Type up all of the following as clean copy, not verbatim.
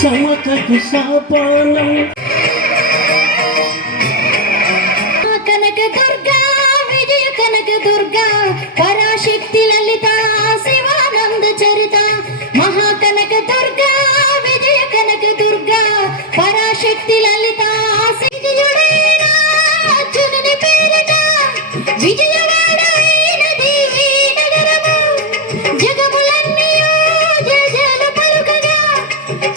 సమతకు సాపానం కనక దుర్గా విజయ కనక దుర్గా పరాశక్తి లలిత శివానంద చరిత మహాకనక దుర్గా విజయ కనక దుర్గా పరాశక్తి లలిత విజయుడైన అర్జునుని పేరిట విజయవాడైనది నగరము జగములన్నీ జయజయలు పలుకగా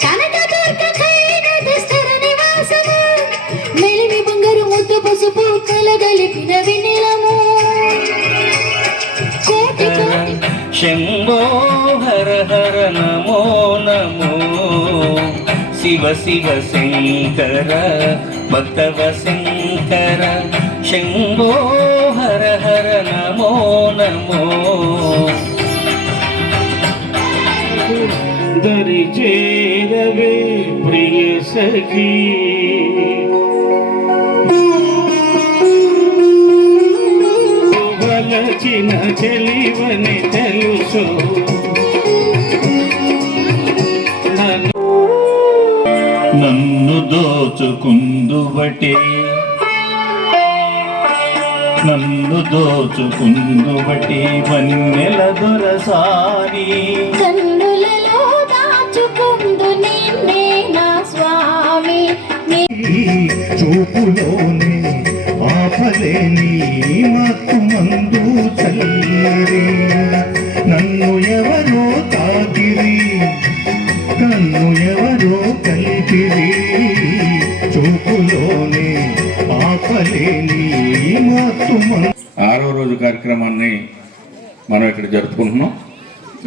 కనక దుర్గకైనది స్థిర నివాసము మెలిమి బంగారు ముద్దు పసుపు కలగలిపిన వినిలము కోటి కోటి శంభో హర హర నమో నమో శివ శివ శంకర భక్తవ శంకర శంభో హర హర నమో నమో దరి చేరవే ప్రియ సఖీ వలచిన చెలివని తెలుసు నన్ను దోచుకుందువటే వన్నెల దొరసాని కన్నులలో దాచుకుందు నిన్నే నా స్వామి చూపులోనే ఆపలేని మత్తు మందు చల్లిరి నన్ను ఎవరో తాకిరి కన్ను ఎవరో కలిపిరి చూపులోనే ఆపలేని మత్తు మందు. 6వ రోజు కార్యక్రమాన్ని మనం ఇక్కడ జరుపుకుంటున్నాం.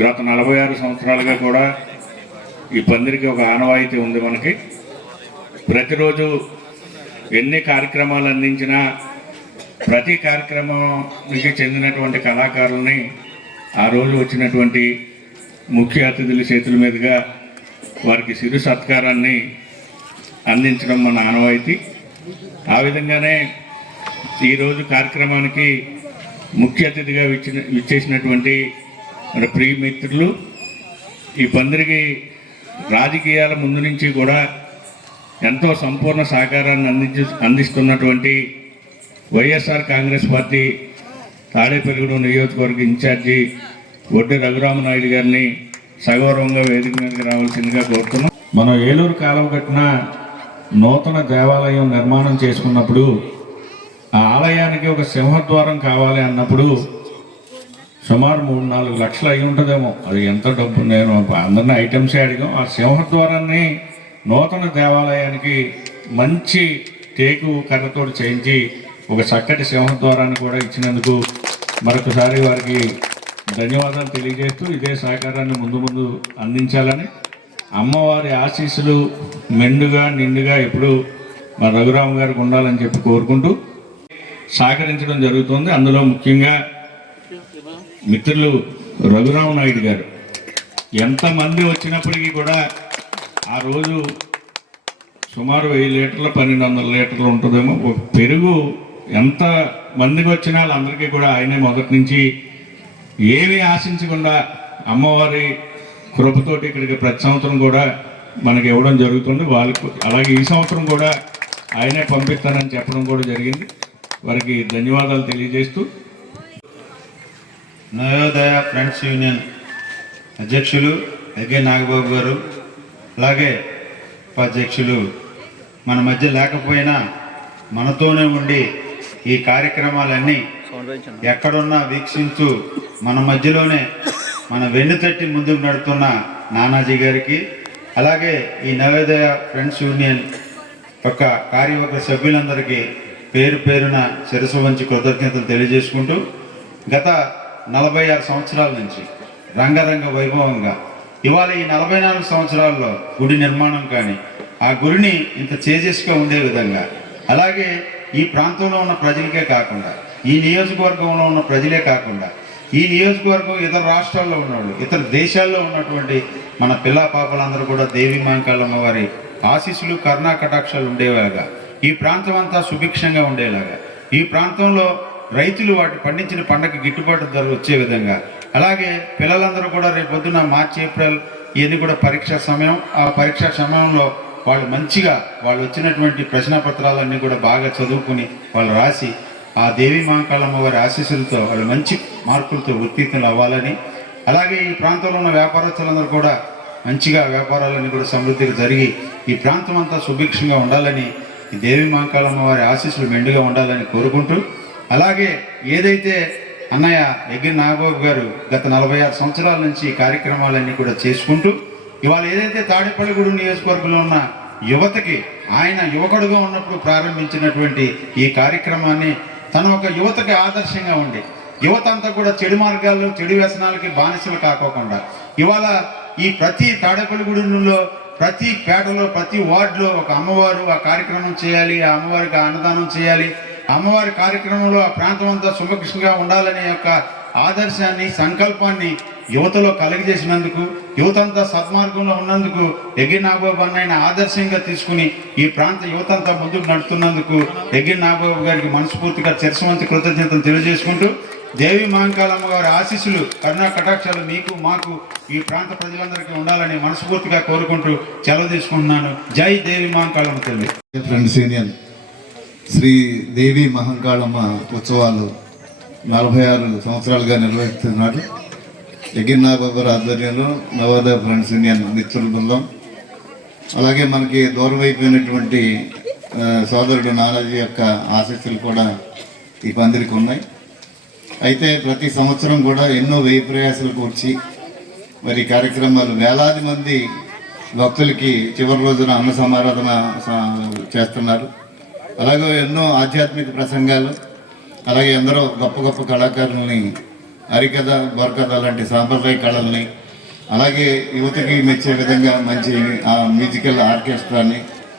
గత 46 సంవత్సరాలుగా కూడా ఈ పందిరికి ఒక ఆనవాయితీ ఉంది. మనకి ప్రతిరోజు ఎన్ని కార్యక్రమాలు అందించినా ప్రతి కార్యక్రమానికి చెందినటువంటి కళాకారుల్ని ఆ రోజు వచ్చినటువంటి ముఖ్య అతిథుల చేతుల మీదుగా వారికి సిరు సత్కారాన్ని అందించడం మన ఆనవాయితీ. ఆ విధంగానే ఈరోజు కార్యక్రమానికి ముఖ్య అతిథిగా విచ్చేసినటువంటి మన ప్రియ మిత్రులు, ఈ పందిరికి రాజకీయాల ముందు నుంచి కూడా ఎంతో సంపూర్ణ సహకారాన్ని అందిస్తున్నటువంటి వైఎస్ఆర్ కాంగ్రెస్ పార్టీ తాడేపల్లిగూడెం నియోజకవర్గ ఇన్ఛార్జి వడ్డీ రఘురామనాయుడు గారిని సగౌరవంగా వేదిక మీదకి రావాల్సిందిగా కోరుతున్నాం. మనం ఏలూరు కాలువ కట్టిన నూతన దేవాలయం నిర్మాణం చేసుకున్నప్పుడు ఆ ఆలయానికి ఒక సింహద్వారం కావాలి అన్నప్పుడు సుమారు 3-4 లక్షలు అయి ఉంటుందేమో. అది ఎంత డబ్బు, నేను అందరినీ ఐటమ్సే అడిగాం. ఆ సింహద్వారాన్ని నూతన దేవాలయానికి మంచి టేకు కర్రతో చేయించి ఒక చక్కటి సింహద్వారాన్ని కూడా ఇచ్చినందుకు మరొకసారి వారికి ధన్యవాదాలు తెలియజేస్తూ ఇదే సహకారాన్ని ముందు అందించాలని, అమ్మవారి ఆశీస్సులు మెండుగా నిండుగా ఎప్పుడు మా రఘురామ గారికి ఉండాలని చెప్పి కోరుకుంటూ సహకరించడం జరుగుతుంది. అందులో ముఖ్యంగా మిత్రులు రఘురామనాయుడు గారు ఎంతమంది వచ్చినప్పటికీ కూడా ఆ రోజు సుమారు 1000 లీటర్లు 1200 లీటర్లు ఉంటుందేమో ఒక పెరుగు ఎంత మందికి వచ్చినా వాళ్ళందరికీ కూడా ఆయనే మొదటి నుంచి ఏమీ ఆశించకుండా అమ్మవారి కృపతోటి ఇక్కడికి ప్రతి సంవత్సరం కూడా మనకి ఇవ్వడం జరుగుతుంది. వాళ్ళకు అలాగే ఈ సంవత్సరం కూడా ఆయనే పంపిస్తానని చెప్పడం కూడా జరిగింది. వారికి ధన్యవాదాలు తెలియజేస్తూ నవోదయ ఫ్రెండ్స్ యూనియన్ అధ్యక్షులు ఎగే నాగబాబు గారు, అలాగే ఉపాధ్యక్షులు మన మధ్య లేకపోయినా మనతోనే ఉండి ఈ కార్యక్రమాలన్నీ ఎక్కడున్నా వీక్షించూ మన మధ్యలోనే మన వెన్నుతట్టి ముందుకు నడుతున్న నానాజీ గారికి, అలాగే ఈ నవోదయ ఫ్రెండ్స్ యూనియన్ యొక్క కార్యవర్గ సభ్యులందరికీ పేరు పేరున శిరసు వంచి కృతజ్ఞతలు తెలియజేసుకుంటూ గత 46 సంవత్సరాల నుంచి రంగరంగ వైభవంగా ఇవాళ ఈ 44 సంవత్సరాల్లో గుడి నిర్మాణం కానీ ఆ గుడిని ఇంత చేజెస్గా ఉండే విధంగా, అలాగే ఈ ప్రాంతంలో ఉన్న ప్రజలకే కాకుండా ఈ నియోజకవర్గంలో ఉన్న ప్రజలే కాకుండా ఈ నియోజకవర్గం ఇతర రాష్ట్రాల్లో ఉన్నవాళ్ళు ఇతర దేశాల్లో ఉన్నటువంటి మన పిల్లా పాపలందరూ కూడా దేవి మాంకాళమ్మ వారి ఆశీస్సులు కరుణా కటాక్షాలు ఉండేలాగా, ఈ ప్రాంతం అంతా సుభిక్షంగా ఉండేలాగా, ఈ ప్రాంతంలో రైతులు వాటి పండించిన పంటకి గిట్టుబాటు ధర వచ్చే విధంగా, అలాగే పిల్లలందరూ కూడా రేపొద్దున మార్చి ఏప్రిల్ ఇవన్నీ కూడా పరీక్ష సమయం. ఆ పరీక్షా సమయంలో వాళ్ళు మంచిగా వాళ్ళు వచ్చినటువంటి ప్రశ్నపత్రాలన్నీ కూడా బాగా చదువుకుని వాళ్ళు రాసి ఆ దేవి మహాకాళమ్మ వారి ఆశీస్సులతో వాళ్ళు మంచి మార్కులతో ఉత్తీర్ణులు అవ్వాలని, అలాగే ఈ ప్రాంతంలో ఉన్న వ్యాపారస్తులందరూ కూడా మంచిగా వ్యాపారాలన్నీ కూడా సమృద్ధిగా జరిగి ఈ ప్రాంతం అంతా సుభిక్షంగా ఉండాలని, ఈ దేవి మహాకాళమ్మ వారి ఆశీస్సులు మెండుగా ఉండాలని కోరుకుంటూ, అలాగే ఏదైతే అన్నయ్య ఎగ్గిరి నాగబాబు గారు గత 46 సంవత్సరాల నుంచి ఈ కార్యక్రమాలన్నీ కూడా చేసుకుంటూ ఇవాళ ఏదైతే తాడేపల్లిగూడెం నియోజకవర్గంలో ఉన్న యువతకి ఆయన యువకుడుగా ఉన్నప్పుడు ప్రారంభించినటువంటి ఈ కార్యక్రమాన్ని తను ఒక యువతకి ఆదర్శంగా ఉండి యువత అంతా కూడా చెడు మార్గాల్లో చెడు వ్యసనాలకి బానిసలు కాకోకుండా ఇవాళ ఈ ప్రతి తాడేపల్లిగూడెంలో ప్రతి పేటలో ప్రతి వార్డులో ఒక అమ్మవారు ఆ కార్యక్రమం చేయాలి, ఆ అమ్మవారికి అన్నదానం చేయాలి, అమ్మవారి కార్యక్రమంలో ఆ ప్రాంతం అంతా సుభిక్షంగా ఉండాలనే యొక్క ఆదర్శాన్ని సంకల్పాన్ని యువతలో కలుగజేసినందుకు, యువత అంతా సద్మార్గంలో ఉన్నందుకు ఎగ్గిరి నాగబాబు అన్నయ్యని ఆదర్శంగా తీసుకుని ఈ ప్రాంత యువత అంతా ముందుకు నడుతున్నందుకు ఎగ్గిరి నాగబాబు గారికి మనస్ఫూర్తిగా చిరసవంతి కృతజ్ఞతలు తెలియజేసుకుంటూ, దేవి మహాకాళమ్మ గారి ఆశీస్సులు కరుణా కటాక్షాలు మీకు మాకు ఈ ప్రాంత ప్రజలందరికీ ఉండాలని మనస్ఫూర్తిగా కోరుకుంటూ సెలవు తీసుకుంటున్నాను. జై దేవి మహాకాళమ్మ తల్లి. ఫ్రెండ్స్ యూనియన్ శ్రీ దేవి మహంకాళమ్మ ఉత్సవాలు 46 సంవత్సరాలుగా నిర్వహిస్తున్నారు. ఎగ్గిరి నాగబాబు గారి ఆధ్వర్యంలో నవోదయ ఫ్రెండ్స్ యూనియన్ మిత్రుల బృందం, అలాగే మనకి దూరం అయిపోయినటువంటి సోదరుడు నానాజీ యొక్క ఆశీస్సులు కూడా ఈ పందిరికి ఉన్నాయి. అయితే ప్రతి సంవత్సరం కూడా ఎన్నో వ్యయ ప్రయాసాలు కూర్చి మరి కార్యక్రమాలు వేలాది మంది భక్తులకి చివరి రోజున అన్న సమారాధన చేస్తున్నారు. అలాగే ఎన్నో ఆధ్యాత్మిక ప్రసంగాలు, అలాగే ఎందరో గొప్ప గొప్ప కళాకారుల్ని, హరికథ బుర్రకథ లాంటి సాంప్రదాయ కళల్ని, అలాగే యువతకి మెచ్చే విధంగా మంచి మ్యూజికల్ ఆర్కెస్ట్రాని